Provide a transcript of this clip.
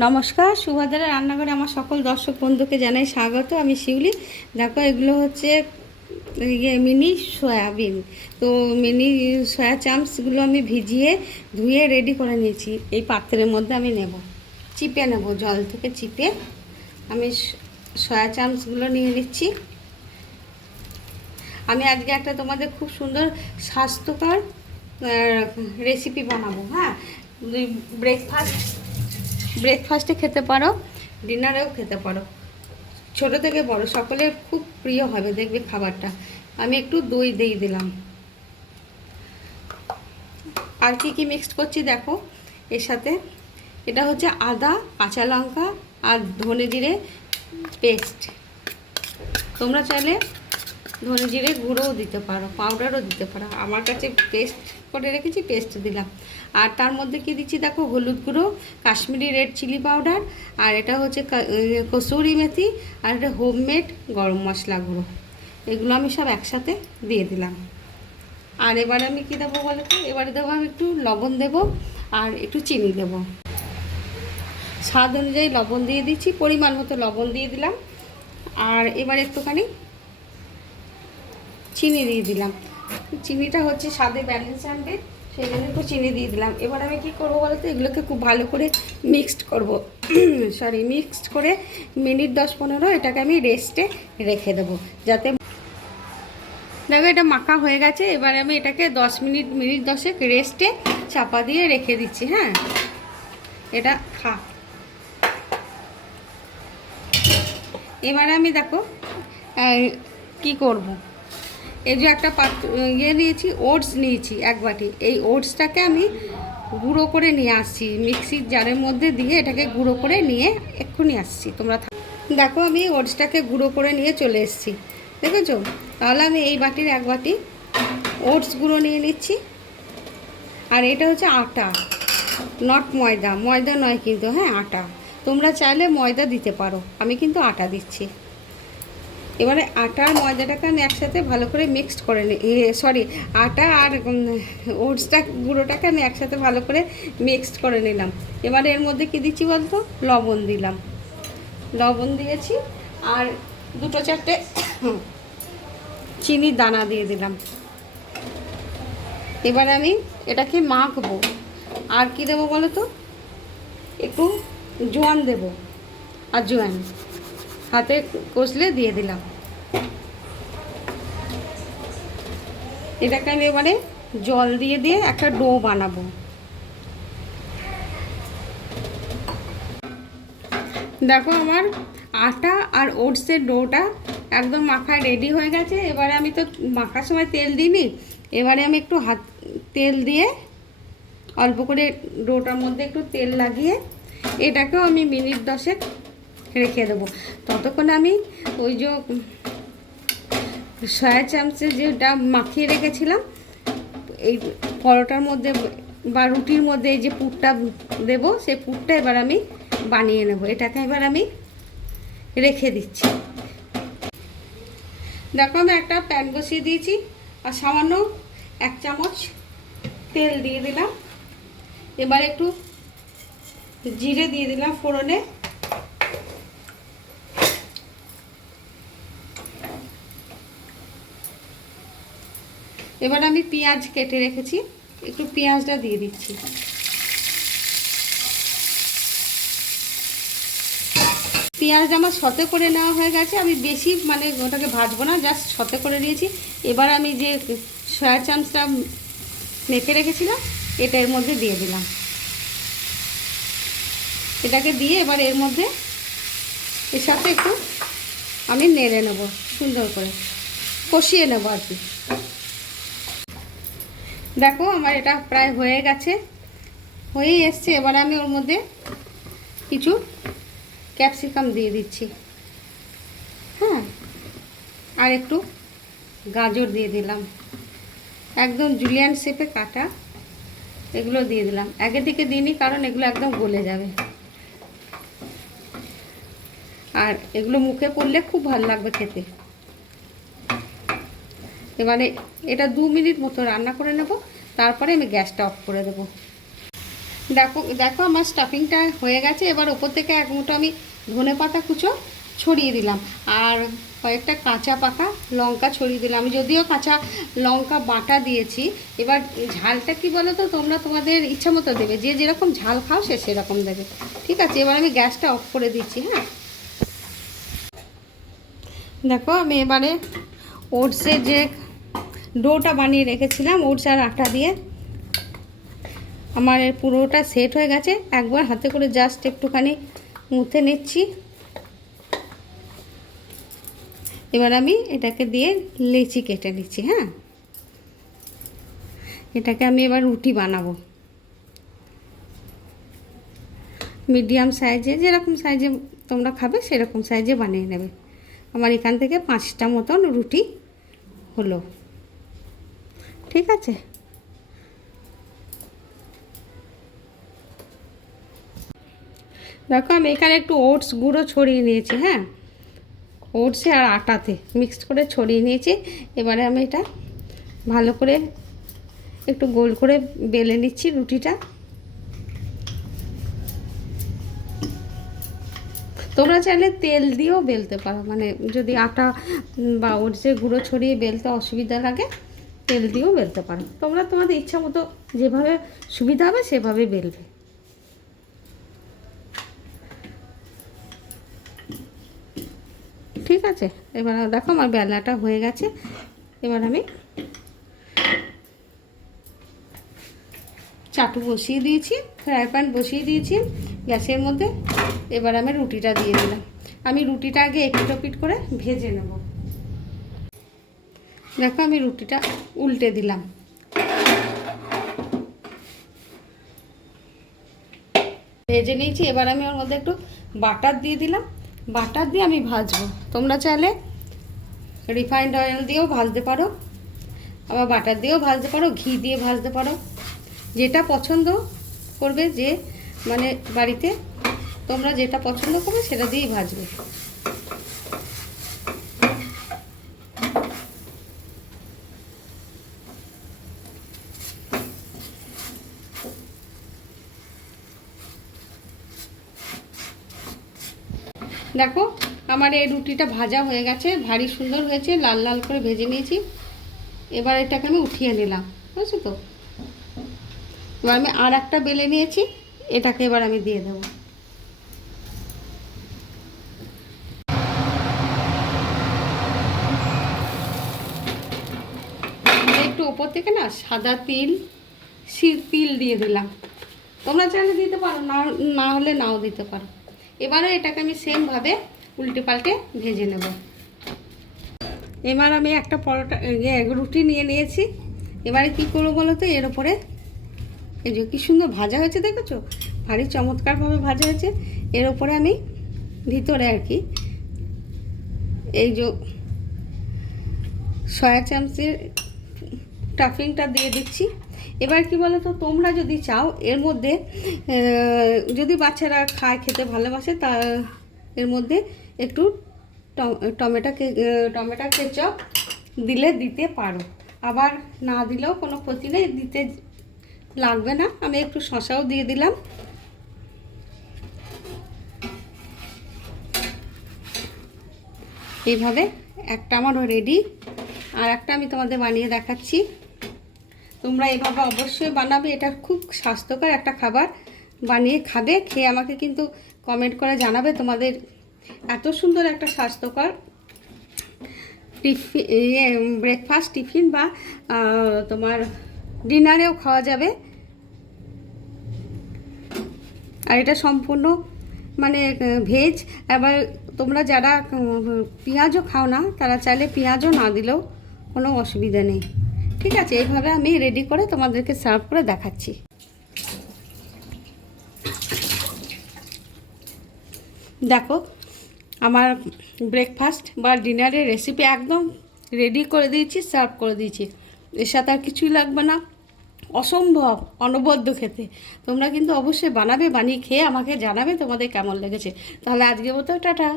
নমস্কার, সুভদ্রা রান্নাঘরে আমার সকল দর্শক বন্ধুকে জানাই স্বাগত। আমি শিউলি। দেখো, এগুলো হচ্ছে মিনি সয়াবিন। তো মিনি সয়া চাম্পসগুলো আমি ভিজিয়ে ধুয়ে রেডি করে নিয়েছি। এই পাত্রের মধ্যে আমি চিপে নেব, জল থেকে চিপে আমি সয়া চাম্পসগুলো নিয়ে নিচ্ছি। আমি আজকে একটা তোমাদের খুব সুন্দর স্বাস্থ্যকর রেসিপি বানাবো। হ্যাঁ, ব্রেকফাস্টে খেতে পারো, ডিনারেও খেতে পারো, ছোট থেকে বড় সকলের খুব প্রিয় হবে দেখবে খাবারটা। আমি একটু দই দিয়ে দিলাম। আর কি মিক্সড করছি দেখো এর সাথে। এটা হচ্ছে আদা, কাঁচা লঙ্কা আর ধনে জিরে পেস্ট। তোমরা চাইলে ধনে জিরে গুঁড়োও দিতে পারো, পাউডারও দিতে পারো। আমার কাছে পেস্ট করে রেখেছি, পেস্ট দিলাম। আর তার মধ্যে কি দিচ্ছি দেখো, হলুদ গুঁড়ো, কাশ্মীরি রেড চিলি পাউডার, আর এটা হচ্ছে কসুরি মেথি, আর এটা হোমমেড গরম মশলা গুঁড়ো। এগুলো আমি সব একসাথে দিয়ে দিলাম। আর এবার আমি কী দেবো বলো তো, এবারে দেবো আমি একটু লবণ দেবো আর একটু চিনি দেবো। স্বাদ অনুযায়ী লবণ দিয়ে দিচ্ছি, পরিমাণ মতো লবণ দিয়ে দিলাম। আর এবার একটুখানি চিনি দিয়ে দিলাম। চিনিটা হচ্ছে স্বাদে ব্যালেন্স আনবে, সেই জন্য একটু চিনি দিয়ে দিলাম। এবার আমি কী করবো বলো তো, এগুলোকে খুব ভালো করে মিক্সড করবো। মিক্সড করে মিনিট 10-15 এটাকে আমি রেস্টে রেখে দেবো, যাতে দেখো এটা মাখা হয়ে গেছে। এবার আমি এটাকে 10 মিনিট 10 রেস্টে চাপা দিয়ে রেখে দিচ্ছি। হ্যাঁ, এটা এবারে আমি দেখো কি করব। এই যে একটা নিয়েছি, ওটস নিয়েছি 1 বাটি। এই ওটসটাকে আমি গুঁড়ো করে নিয়ে আসছি, মিক্সির জারের মধ্যে দিয়ে এটাকে গুঁড়ো করে নিয়ে এক্ষুনি আসছি। তোমরা দেখো, আমি ওটসটাকে গুঁড়ো করে নিয়ে চলে এসেছি, দেখেছো? তাহলে আমি এই বাটির 1 বাটি ওটস গুঁড়ো নিয়ে নিচ্ছি। আর এটা হচ্ছে আটা, নট ময়দা। ময়দা নয় কিন্তু, হ্যাঁ আটা। তোমরা চাইলে ময়দা দিতে পারো, আমি কিন্তু আটা দিচ্ছি। এবারে আটা আর ময়দাটাকে আমি একসাথে ভালো করে মিক্সড করে নিই। আটা আর ওটসটা গুঁড়োটাকে আমি একসাথে ভালো করে মিক্সড করে নিলাম। এবারে এর মধ্যে কী দিচ্ছি বলতো, লবণ দিলাম। লবণ দিয়েছি আর 2-4টে চিনির দানা দিয়ে দিলাম। এবার আমি এটাকে মাখবো। আর কি দেবো বলো তো, একটু জোয়ান দেবো, আর জোয়ান হাতে কষলে দিয়ে দিলাম। এটাকে আমি এবারে জল দিয়ে দিয়ে একটা ডো বানাবো। দেখো, আমার আটা আর ওটসের ডোটা একদম মাখা রেডি হয়ে গেছে। এবারে আমি তো মাখার সময় তেল দিইনি, এবারে আমি একটু তেল দিয়ে অল্প করে ডোটার মধ্যে একটু তেল লাগিয়ে এটাকেও আমি মিনিট 10 রেখে দেবো। ততক্ষণ আমি ওই যে সয়া চামচে যেটা মাখিয়ে রেখেছিলাম, এই পরোটার মধ্যে বা রুটির মধ্যে এই যে পুরটা দেবো, সেই পুরটা এবার আমি বানিয়ে নেব। এটাকে এবার আমি রেখে দিচ্ছি। দেখো, আমি একটা প্যান বসিয়ে দিয়েছি আর সামান্য 1 চামচ তেল দিয়ে দিলাম। এবার একটু জিরে দিয়ে দিলাম ফোড়নে। এবার আমি পেঁয়াজ কেটে রেখেছি, একটু পেঁয়াজটা দিয়ে দিচ্ছি। পেঁয়াজটা আমার সতে করে নেওয়া হয়ে গেছে। আমি বেশি ওটাকে ভাজবো না, জাস্ট সতে করে নিয়েছি। এবার আমি যে সয়া চামচটা মেখে রেখেছিলাম এটা এর মধ্যে দিয়ে দিলাম। এটাকে দিয়ে এবার এর মধ্যে এর সাথে একটু আমি নেড়ে নেব, সুন্দর করে কষিয়ে নেব আর কি। দেখো, আমার এটা প্রায় হয়ে গেছে, হয়েই এসছে। এবার আমি ওর মধ্যে কিছু ক্যাপসিকাম দিয়ে দিচ্ছি। হ্যাঁ, আর একটু গাজর দিয়ে দিলাম, একদম জুলিয়ান শেপে কাটা। এগুলো দিয়ে দিলাম, আগে থেকে দিইনি কারণ এগুলো একদম গলে যাবে। আর এগুলো মুখে পড়লে খুব ভালো লাগবে খেতে। এবারে এটা 2 মিনিট মতো রান্না করে নেব, তারপরে আমি গ্যাসটা অফ করে দেব। দেখো দেখো আমার স্টাফিংটা হয়ে গেছে। এবার ওপর থেকে এক মুঠো আমি ধনেপাতা কুচো ছড়িয়ে দিলাম, আর কয়েকটা কাঁচা পাকা লঙ্কা ছড়িয়ে দিলাম। আমি যদিও কাঁচা লঙ্কা বাটা দিয়েছি। এবার ঝালটা কি বলো তো, তোমরা তোমাদের ইচ্ছা মতো দেবে, যে যেরকম ঝাল খাও সে সেরকম দেবে। ঠিক আছে, এবার আমি গ্যাসটা অফ করে দিচ্ছি। হ্যাঁ, দেখো আমি এবারে ওটসের যে ডোটা বানিয়ে রেখেছিলাম ওটস আর আটা দিয়ে, আমার পুরোটা সেট হয়ে গেছে। একবার হাতে করে জাস্ট একটুখানি মুথে নিচ্ছি। এবার আমি এটাকে দিয়ে লেচি কেটে নিচ্ছি। হ্যাঁ, এটাকে আমি এবার রুটি বানাবো। মিডিয়াম সাইজে, যেরকম সাইজে তোমরা খাবে সেরকম সাইজে বানিয়ে নেবে। আমার এখান থেকে 5টা মতন রুটি হলো। ঠিক আছে, দেখো আমি এখানে একটু ওটস গুঁড়ো ছড়িয়ে নিয়েছি। হ্যাঁ, ওটসে আর আটাতে মিক্সড করে ছড়িয়ে নিয়েছি। এবারে আমি এটা ভালো করে একটু গোল করে বেলে নিচ্ছি রুটিটা। তোমরা চাইলে তেল দিয়েও বেলতে পারো, মানে যদি আটা বা ওটসের গুঁড়ো ছড়িয়ে বেলতে অসুবিধা লাগে তেল দিয়েও বেলতে পারো। তোমরা তোমাদের ইচ্ছা মতো যেভাবে সুবিধা হবে সেভাবে বেলবে। ঠিক আছে, এবার দেখো আমার বেলাটা হয়ে গেছে। এবার আমি চাটু বসিয়ে দিয়েছি, ফ্রাই প্যান বসিয়ে দিয়েছি গ্যাসের মধ্যে। এবার আমি রুটিটা দিয়ে দিলাম। আমি রুটিটা আগে এপিট ওপিট করে ভেজে নেব। দেখো আমি রুটিটা উল্টে দিলাম। ভেজে নিয়েছি। এবার আমি ওর মধ্যে একটু বাটার দিয়ে দিলাম। বাটার দিয়ে আমি ভাজবো। তোমরা চাইলে রিফাইন্ড অয়েল দিয়েও ভাজতে পারো, আবার বাটার দিয়েও ভাজতে পারো, ঘি দিয়ে ভাজতে পারো, যেটা পছন্দ করবে, যে মানে বাড়িতে তোমরা যেটা পছন্দ করবে সেটা দিয়েই ভাজবে। দেখো আমার এই রুটিটা ভাজা হয়ে গেছে, ভারী সুন্দর হয়েছে, লাল লাল করে ভেজে নিয়েছি। এবার এটাকে আমি উঠিয়ে নিলাম, বুঝছো তো। এবার আমি আর একটা বেলে নিয়েছি, এটাকে এবার আমি দিয়ে দেবো। একটু ওপর থেকে না সাদা তিল তিল দিয়ে দিলাম। তোমরা চাইলে দিতে পারো, না হলে নাও দিতে পারো। এবারে এটাকে আমি সেমভাবে উল্টে পাল্টে ভেজে নেব। এবার আমি একটা পরোটা রুটি নিয়ে নিয়েছি। এবারে কি করবো বলো তো, এর ওপরে এই যে কি সুন্দর ভাজা হয়েছে, দেখেছো, ভারী চমৎকারভাবে ভাজা হয়েছে। এর ওপরে আমি ভিতরে আর কি এই যে সয়া চামচের স্টাফিংটা দিয়ে দিচ্ছি। এবার কি বলো তো, তোমরা যদি চাও এর মধ্যে, যদি বাচ্চারা খায়, খেতে ভালোবাসে, তা এর মধ্যে একটু টমেটো কেচাপ দিলে দিতে পারো, আবার না দিলেও কোনো ক্ষতি নেই, দিতে লাগবে না। আমি একটু শসাও দিয়ে দিলাম। এইভাবে একটা আমারও রেডি, আর একটা আমি তোমাদের বানিয়ে দেখাচ্ছি। তোমরা এভাবে অবশ্যই বানাবে, এটা খুব স্বাস্থ্যকর একটা খাবার। বানিয়ে খাবে, খেয়ে আমাকে কিন্তু কমেন্ট করে জানাবে তোমাদের এত সুন্দর একটা স্বাস্থ্যকর ব্রেকফাস্ট, টিফিন বা তোমার ডিনারেও খাওয়া যাবে। আর এটা সম্পূর্ণ মানে ভেজ। এবার তোমরা যারা পেঁয়াজও খাও না, তারা চাইলে পেঁয়াজও না দিলেও কোনো অসুবিধা নেই। ঠিক আছে, এইভাবে আমি রেডি করে তোমাদেরকে সার্ভ করে দেখাচ্ছি। দেখো আমার ব্রেকফাস্ট বা ডিনারের রেসিপি একদম রেডি করে দিয়েছি, সার্ভ করে দিয়েছি। এর সাথে আর কিছুই লাগবে না, অসম্ভব অনবদ্য খেতে। তোমরা কিন্তু অবশ্যই বানাবে, বানিয়ে খেয়ে আমাকে জানাবে তোমাদের কেমন লেগেছে। তাহলে আজকের মতো টাটা।